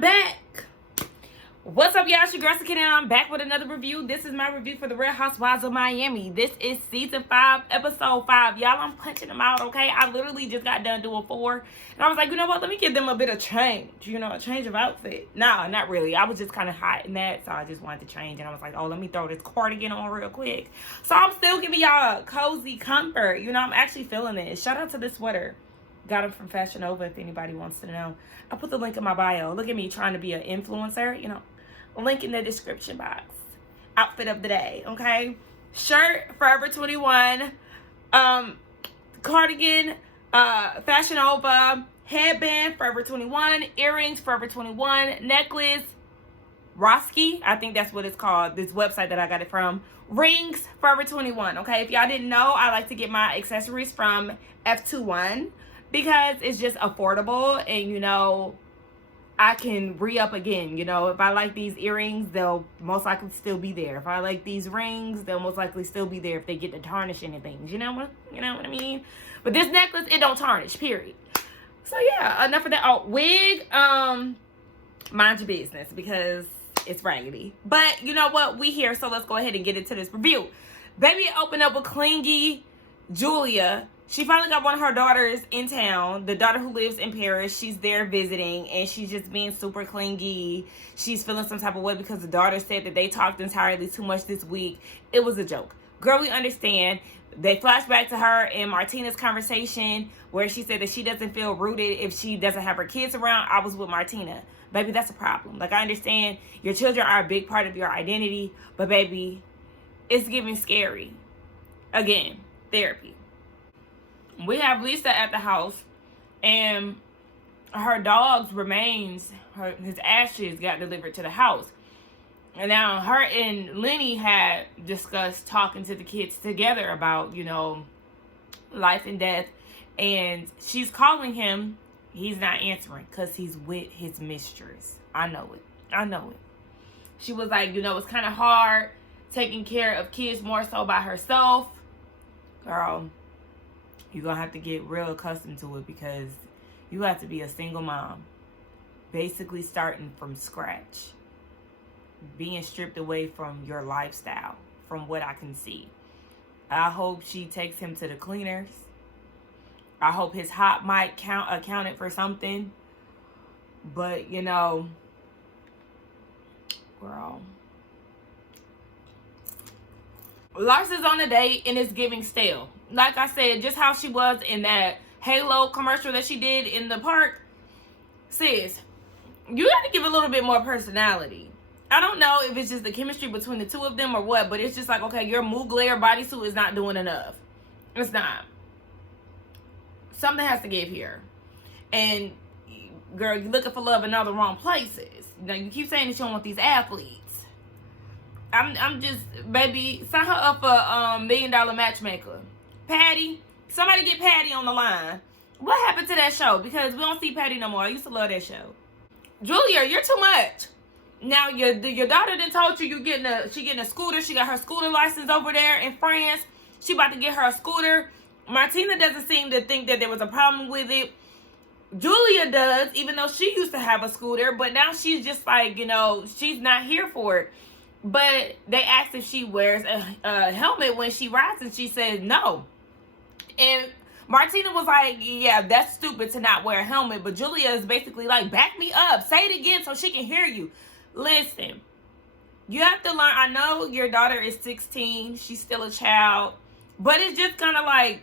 I'm back. What's up, y'all? It's your girl, Sakina, and I'm back with another review. This is my review for the Real Housewives of Miami. This is season 5, episode 5. Y'all, I'm punching them out, okay? I literally just got done doing 4. And I was like, you know what? Let me give them a bit of change. You know, a change of outfit. Nah, not really. I was just kind of hot in that, so I just wanted to change. And I was like, oh, let me throw this cardigan on real quick. So I'm still giving y'all cozy comfort. You know, I'm actually feeling it. Shout out to this sweater. Got it from Fashion Nova if anybody wants to know. I put the link in my bio. Look at me trying to be an influencer, you know. Link in the description box. Outfit of the day, okay? Shirt, Forever 21. Cardigan, Fashion Nova. Headband, Forever 21. Earrings, Forever 21. Necklace, Roski. I think that's what it's called. This website that I got it from. Rings, Forever 21, okay? If y'all didn't know, I like to get my accessories from F21 because it's just affordable and, you know, I can re-up again. You know, if I like these earrings, they'll most likely still be there. If I like these rings, they'll most likely still be there if they get to tarnishing and things. You know what I mean? But this necklace, it don't tarnish, period. So yeah, enough of that. Oh, wig, mind your business because it's raggedy. But you know what? We here, so let's go ahead and get into this review. Baby opened up with clingy Julia. She finally got one of her daughters in town. The daughter who lives in Paris, she's there visiting, and she's just being super clingy. She's feeling some type of way because the daughter said that they talked entirely too much this week. It was a joke. Girl, we understand. They flash back to her and Martina's conversation where she said that she doesn't feel rooted if she doesn't have her kids around. I was with Martina. Baby, that's a problem. Like, I understand your children are a big part of your identity, but baby, it's giving scary. Again, therapy. We have Lisa at the house, and her dog's remains, his ashes got delivered to the house. And now her and Lenny had discussed talking to the kids together about, you know, life and death. And she's calling him. He's not answering because he's with his mistress. I know it. She was like, you know, it's kind of hard taking care of kids more so by herself. Girl, you're going to have to get real accustomed to it because you have to be a single mom. Basically starting from scratch. Being stripped away from your lifestyle, from what I can see. I hope she takes him to the cleaners. I hope his hot mic accounted for something. But, you know, girl. Larson's on a date and it's giving stale. Like I said, just how she was in that Halo commercial that she did in the park. Sis, you got to give a little bit more personality. I don't know if it's just the chemistry between the two of them or what, but it's just like, okay, your Mugler bodysuit is not doing enough. It's not. Something has to give here. And, girl, you're looking for love in all the wrong places. You know, you keep saying that you don't want these athletes. I'm just, baby, sign her up for $1 million matchmaker. Patty, somebody get Patty on the line. What happened to that show? Because we don't see Patty no more. I used to love that show. Julia, you're too much. Now your daughter done told you she getting a scooter. She got her scooter license over there in France. She about to get her a scooter. Martina doesn't seem to think that there was a problem with it. Julia does, even though she used to have a scooter, but now she's just like, you know, she's not here for it. But they asked if she wears a helmet when she rides, and she said no. And Martina was like, yeah, that's stupid to not wear a helmet. But Julia is basically like, back me up. Say it again so she can hear you. Listen, you have to learn. I know your daughter is 16. She's still a child. But it's just kind of like,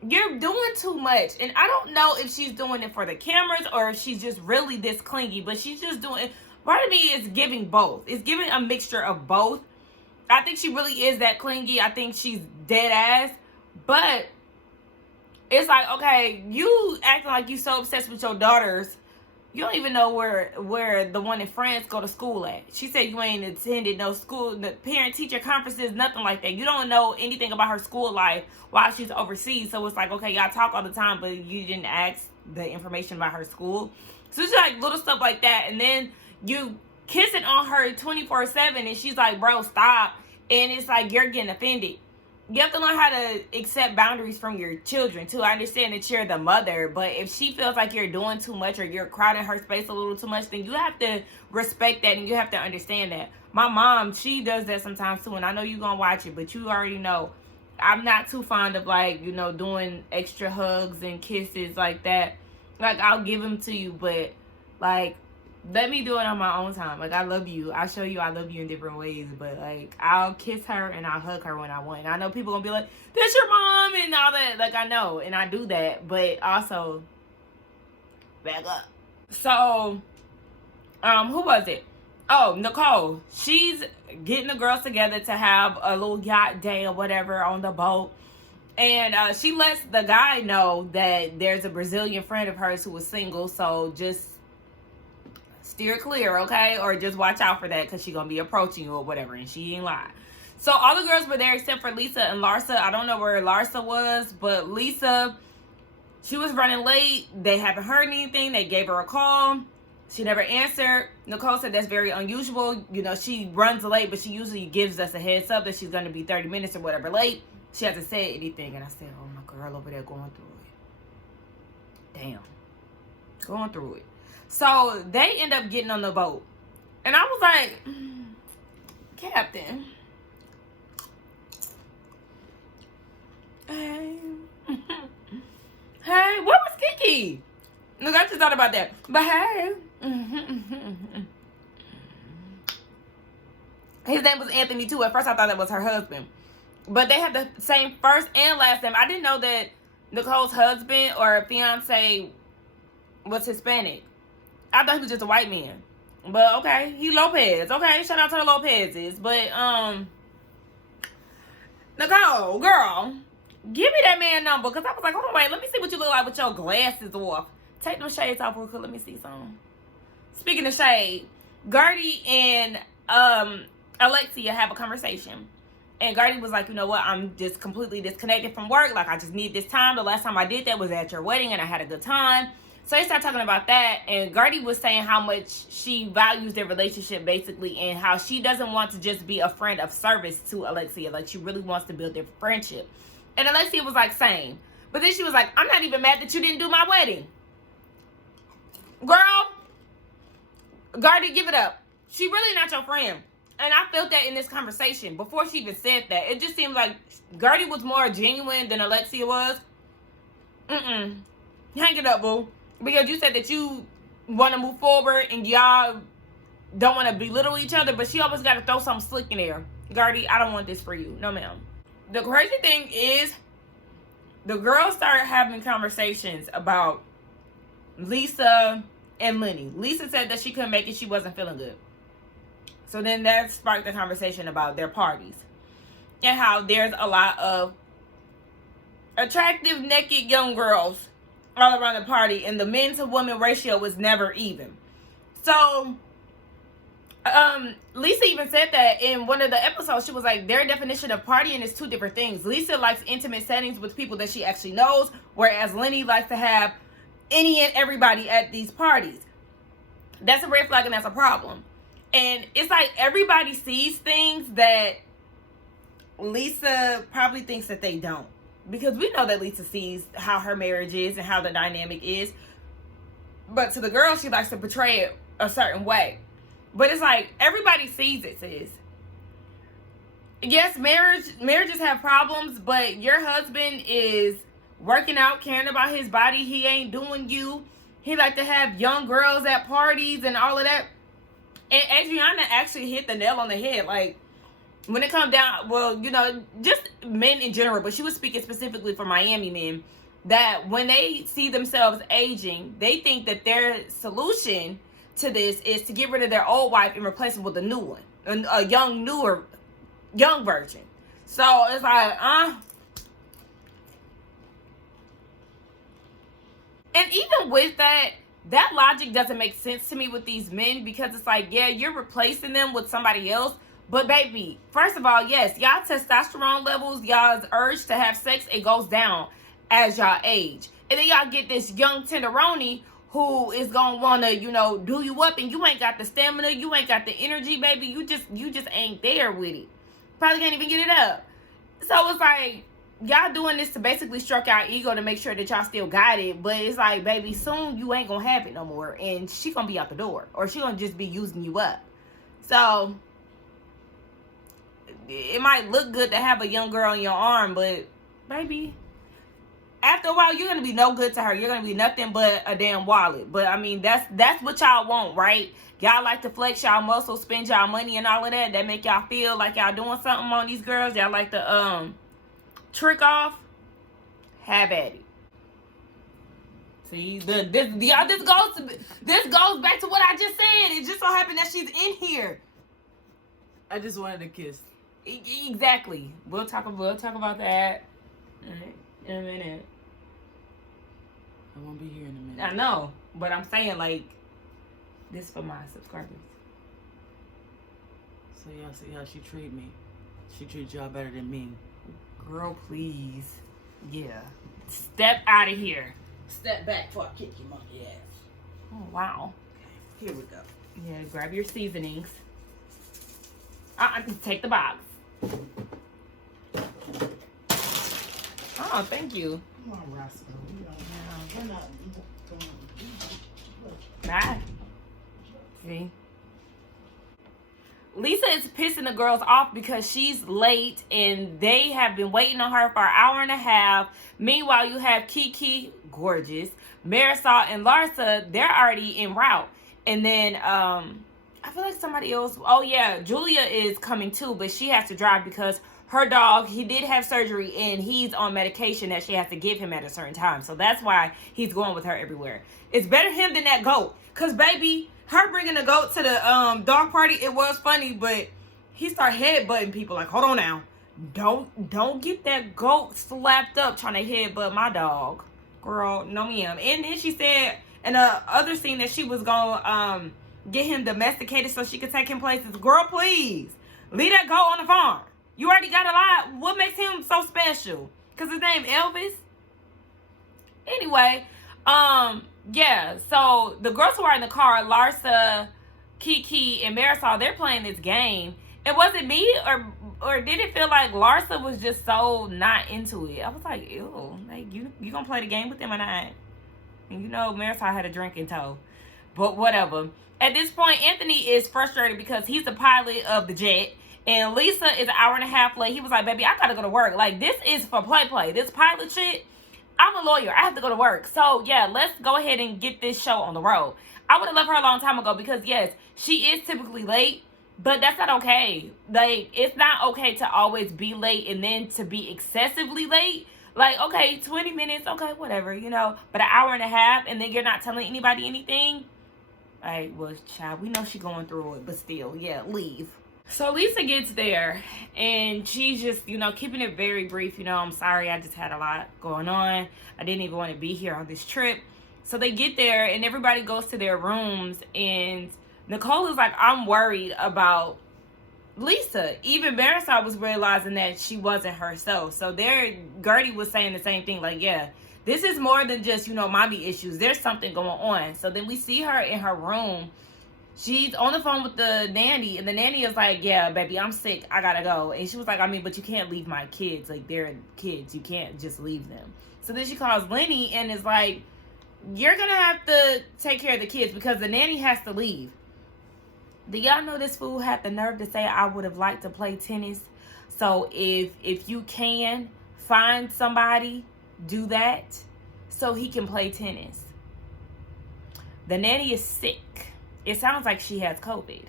you're doing too much. And I don't know if she's doing it for the cameras or if she's just really this clingy. But she's just doing it. Part of me is giving both. It's giving a mixture of both. I think she really is that clingy. I think she's dead ass. But it's like, okay, you acting like you so obsessed with your daughters. You don't even know where the one in France go to school at. She said you ain't attended no school, the parent-teacher conferences, nothing like that. You don't know anything about her school life while she's overseas. So it's like, okay, y'all talk all the time, but you didn't ask the information about her school. So it's like little stuff like that. And then you kissing on her 24/7 and she's like, bro, stop. And it's like, you're getting offended. you have to learn how to accept boundaries from your children too. I understand that you're the mother, but if she feels like you're doing too much or you're crowding her space a little too much, then you have to respect that and you have to understand that. My mom, she does that sometimes too, and I know you're gonna watch it, but you already know I'm not too fond of, like, you know, doing extra hugs and kisses like that. Like, I'll give them to you, but like, let me do it on my own time. Like, I love you. I'll show you I love you in different ways. But, like, I'll kiss her and I'll hug her when I want. And I know people going to be like, that's your mom and all that. Like, I know. And I do that. But also, back up. So, who was it? Oh, Nicole. She's getting the girls together to have a little yacht day or whatever on the boat. And she lets the guy know that there's a Brazilian friend of hers who was single. So, just steer clear, okay? Or just watch out for that because she's going to be approaching you or whatever, and she ain't lying. So all the girls were there except for Lisa and Larsa. I don't know where Larsa was, but Lisa, she was running late. They haven't heard anything. They gave her a call. She never answered. Nicole said that's very unusual. You know, she runs late, but she usually gives us a heads up that she's going to be 30 minutes or whatever late. She hasn't said anything, and I said, oh, my girl over there going through it. Damn. Going through it. So they end up getting on the boat. And I was like, Captain. Hey. Hey, where was Kiki? Look, I just thought about that. But hey. His name was Anthony too. At first I thought that was her husband. But they had the same first and last name. I didn't know that Nicole's husband or fiance was Hispanic. I thought he was just a white man. But okay, he Lopez. Okay, shout out to the Lopezes. But Nicole, girl, give me that man number. Because I was like, hold on, wait, let me see what you look like with your glasses off. Take those shades off real quick. Let me see some. Speaking of shade, Gertie and Alexia have a conversation. And Gertie was like, you know what, I'm just completely disconnected from work. Like, I just need this time. The last time I did that was at your wedding and I had a good time. So they started talking about that, and Gertie was saying how much she values their relationship, basically, and how she doesn't want to just be a friend of service to Alexia. Like, she really wants to build their friendship. And Alexia was like, same. But then she was like, I'm not even mad that you didn't do my wedding. Girl, Gertie, give it up. She really not your friend. And I felt that in this conversation before she even said that. It just seemed like Gertie was more genuine than Alexia was. Hang it up, boo. Because you said that you want to move forward and y'all don't want to belittle each other, but she always got to throw something slick in there. Gertie, I don't want this for you. No, ma'am. The crazy thing is, the girls started having conversations about Lisa and Lenny. Lisa said that she couldn't make it. She wasn't feeling good. So then that sparked the conversation about their parties. And how there's a lot of attractive, naked young girls all around the party, and the men to women ratio was never even. So Lisa even said that in one of the episodes. She was like, their definition of partying is two different things. Lisa likes intimate settings with people that she actually knows, whereas Lenny likes to have any and everybody at these parties. That's a red flag and that's a problem. And it's like everybody sees things that Lisa probably thinks that they don't. Because we know that Lisa sees how her marriage is and how the dynamic is. But to the girl, she likes to portray it a certain way. But it's like, everybody sees it, sis. Yes, marriages have problems, but your husband is working out, caring about his body. He ain't doing you. He like to have young girls at parties and all of that. And Adriana actually hit the nail on the head. Like, when it comes down, well, you know, just men in general, but she was speaking specifically for Miami men, that when they see themselves aging, they think that their solution to this is to get rid of their old wife and replace it with a new one, a young version. So it's like, And even with that logic doesn't make sense to me with these men, because it's like, yeah, you're replacing them with somebody else. But baby, first of all, yes, y'all testosterone levels, y'all's urge to have sex, it goes down as y'all age. And then y'all get this young tenderoni who is gonna wanna, you know, do you up, and you ain't got the stamina, you ain't got the energy, baby. You just ain't there with it. Probably can't even get it up. So it's like, y'all doing this to basically stroke our ego to make sure that y'all still got it. But it's like, baby, soon you ain't gonna have it no more. And she gonna be out the door. Or she gonna just be using you up. So it might look good to have a young girl in your arm, but baby, after a while you're gonna be no good to her. You're gonna be nothing but a damn wallet. But I mean, that's what y'all want, right? Y'all like to flex y'all muscles, spend y'all money and all of that. That make y'all feel like y'all doing something on these girls. Y'all like to trick off. Have at it. See, this goes back to what I just said. It just so happened that she's in here. I just wanted a kiss. Exactly. We'll talk about that in a minute. I won't be here in a minute. I know, but I'm saying, like, this for my subscribers. So y'all see how she treat me. She treats y'all better than me. Girl, please. Yeah. Step out of here. Step back before I kick your monkey ass. Oh, wow. Okay, here we go. Yeah, grab your seasonings. Take the box. Oh, thank you. Come on, Roscoe. We're not Bye. See? Lisa is pissing the girls off because she's late and they have been waiting on her for an hour and a half. Meanwhile, you have Kiki, gorgeous, Marisol, and Larsa, they're already en route. And then, I feel like somebody else, oh yeah, Julia is coming too, but she has to drive because her dog, he did have surgery and he's on medication that she has to give him at a certain time. So that's why he's going with her everywhere. It's better him than that goat. Because, baby, her bringing the goat to the dog party, it was funny, but he started headbutting people. Like, hold on now. Don't get that goat slapped up trying to headbutt my dog. Girl, no ma'am. And then she said in the other scene that she was going to get him domesticated so she could take him places. Girl, please. Leave that goat on the farm. You already got a lot. What makes him so special? Because his name Elvis? Anyway, yeah. So the girls who are in the car, Larsa, Kiki, and Marisol, they're playing this game. And was it me or did it feel like Larsa was just so not into it? I was like, ew. Like, you gonna play the game with them or not? And you know Marisol had a drink in tow. But whatever. At this point, Anthony is frustrated because he's the pilot of the jet. And Lisa is an hour and a half late. He was like, baby, I gotta go to work. Like, this is for play. This pilot shit, I'm a lawyer. I have to go to work. So, yeah, let's go ahead and get this show on the road. I would have left her a long time ago because, yes, she is typically late. But that's not okay. Like, it's not okay to always be late and then to be excessively late. Like, okay, 20 minutes, okay, whatever, you know. But an hour and a half and then you're not telling anybody anything. Like, well, child, we know she's going through it. But still, yeah, leave. So Lisa gets there and she's just, you know, keeping it very brief. You know, I'm sorry, I just had a lot going on. I didn't even want to be here on this trip. So they get there and everybody goes to their rooms and Nicole is like, I'm worried about Lisa. Even Marisol was realizing that she wasn't herself. So Gertie was saying the same thing. Like, yeah, this is more than just, you know, mommy issues. There's something going on. So then we see her in her room. She's on the phone with the nanny, and the nanny is like, yeah, baby, I'm sick. I gotta go. And she was like, I mean, but you can't leave my kids. Like, they're kids. You can't just leave them. So then she calls Lenny and is like, you're gonna have to take care of the kids because the nanny has to leave. Do y'all know this fool had the nerve to say I would have liked to play tennis? So if you can find somebody, do that so he can play tennis. The nanny is sick. It sounds like she has COVID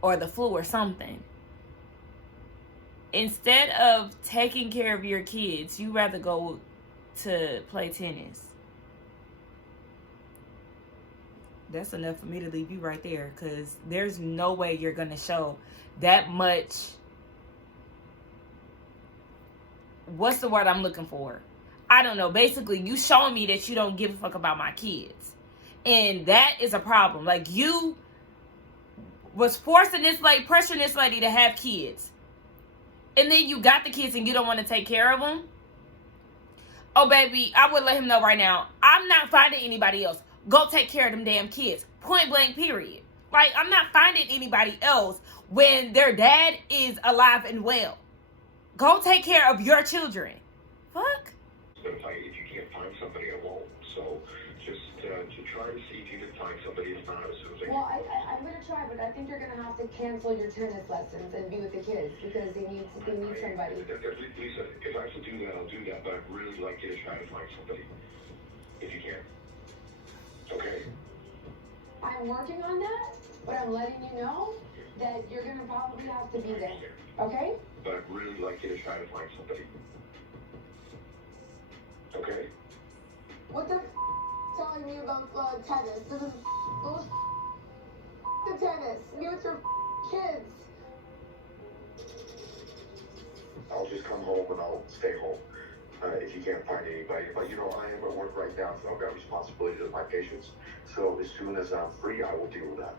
or the flu or something. Instead of taking care of your kids, you rather go to play tennis. That's enough for me to leave you right there because there's no way you're going to show that much. What's the word I'm looking for? I don't know. Basically, you showing me that you don't give a fuck about my kids. And that is a problem. Like, you was forcing this lady, pressuring this lady to have kids. And then you got the kids and you don't want to take care of them. Oh, baby, I would let him know right now. I'm not finding anybody else. Go take care of them damn kids. Point blank, period. Like, I'm not finding anybody else when their dad is alive and well. Go take care of your children. Fuck. If you can't find somebody, I won't. So just to try to see if you can find somebody. If not, as soon as I Well, I'm going to try, but I think you're going to have to cancel your tennis lessons and be with the kids because they need somebody. Lisa, if I have to do that, I'll do that. But I'd really like you to try to find somebody, if you can. Okay? I'm working on that, but I'm letting you know that you're going to probably have to be there. Okay? But I'd really like you to try to find somebody. Okay? What the telling me about tennis? This is bullshit. The tennis. Me with your kids. I'll just come home and I'll stay home if you can't find anybody. But you know, I am at work right now, so I've got responsibilities with my patients. So as soon as I'm free, I will deal with that.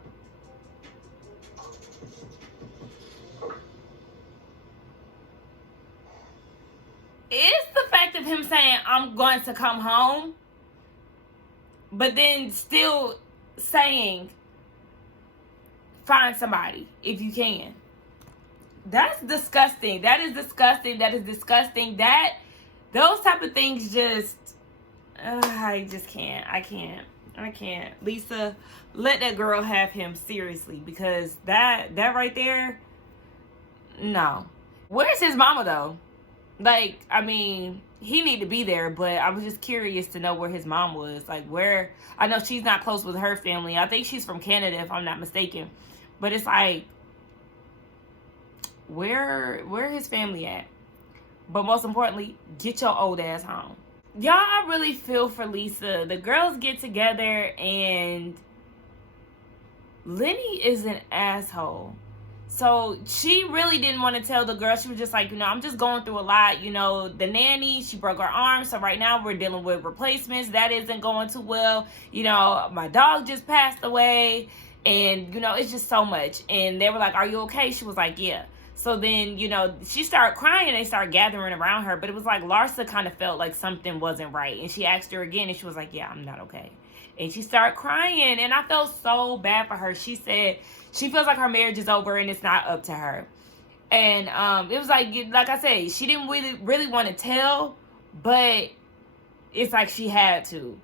Okay. It's the fact of him saying, I'm going to come home, but then still saying, find somebody if you can. That's disgusting. That is disgusting. That is disgusting. Those type of things just, I just can't. I can't. Lisa, let that girl have him seriously, because that right there, no. Where's his mama though? Like, I mean, he need to be there, but I was just curious to know where his mom was. Like, where, I know she's not close with her family. I think she's from Canada, if I'm not mistaken. But it's like, where his family at? But most importantly, get your old ass home. Y'all, I really feel for Lisa. The girls get together and Lenny is an asshole. So she really didn't want to tell the girl. She was just like, I'm just going through a lot. The nanny, she broke her arm. So right now we're dealing with replacements. That isn't going too well. My dog just passed away. And, it's just so much. And they were like, are you okay? She was like, yeah. So then, she started crying and they started gathering around her. But it was like Larsa kind of felt like something wasn't right. And she asked her again and she was like, yeah, I'm not okay. And she started crying and I felt so bad for her. She said she feels like her marriage is over and it's not up to her. And it was like I said, she didn't really want to tell, but it's like she had to.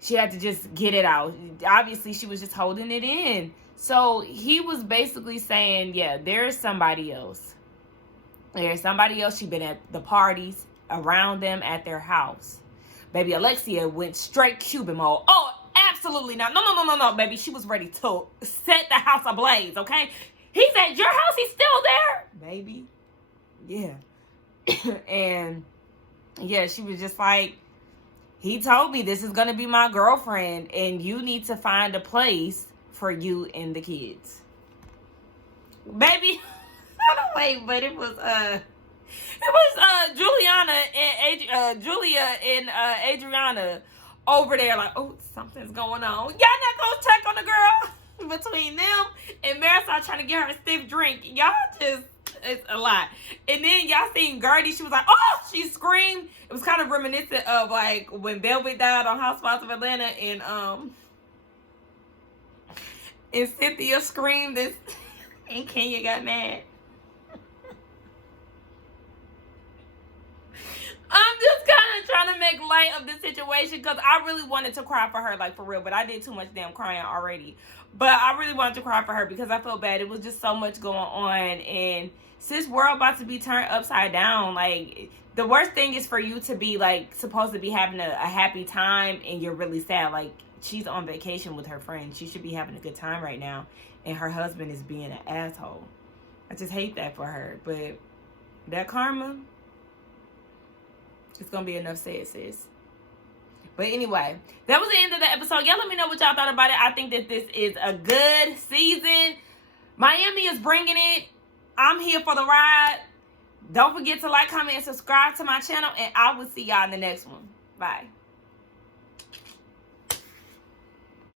She had to just get it out. Obviously, she was just holding it in. So he was basically saying, yeah, there's somebody else. There's somebody else. She's been at the parties around them at their house. Baby Alexia went straight Cuban mode. Oh, absolutely not. No, baby. She was ready to set the house ablaze, okay? He's at your house. He's still there. Baby. Yeah. And, yeah, she was just like, he told me this is going to be my girlfriend and you need to find a place for you and the kids. Baby, wait, but it was Julia and Adriana over there like, oh, something's going on. Y'all not gonna check on the girl between them and Marisol trying to get her a stiff drink. Y'all just, it's a lot. And then y'all seen Gertie, she was like, oh, she screamed. It was kind of reminiscent of like when Velvet died on Housewives of Atlanta and Cynthia screamed and Kenya got mad. I'm just kind of trying to make light of the situation because I really wanted to cry for her, like for real, but I did too much damn crying already. But I really wanted to cry for her because I felt bad. It was just so much going on, and sis world about to be turned upside down. Like, the worst thing is for you to be like supposed to be having a happy time and you're really sad. Like, she's on vacation with her friends. She should be having a good time right now, and her husband is being an asshole. I just hate that for her. But that karma, it's gonna be enough said, sis. But anyway, that was the end of the episode. Y'all let me know what y'all thought about it. I think that this is a good season. Miami is bringing it. I'm here for the ride. Don't forget to like, comment, and subscribe to my channel. And I will see y'all in the next one. Bye.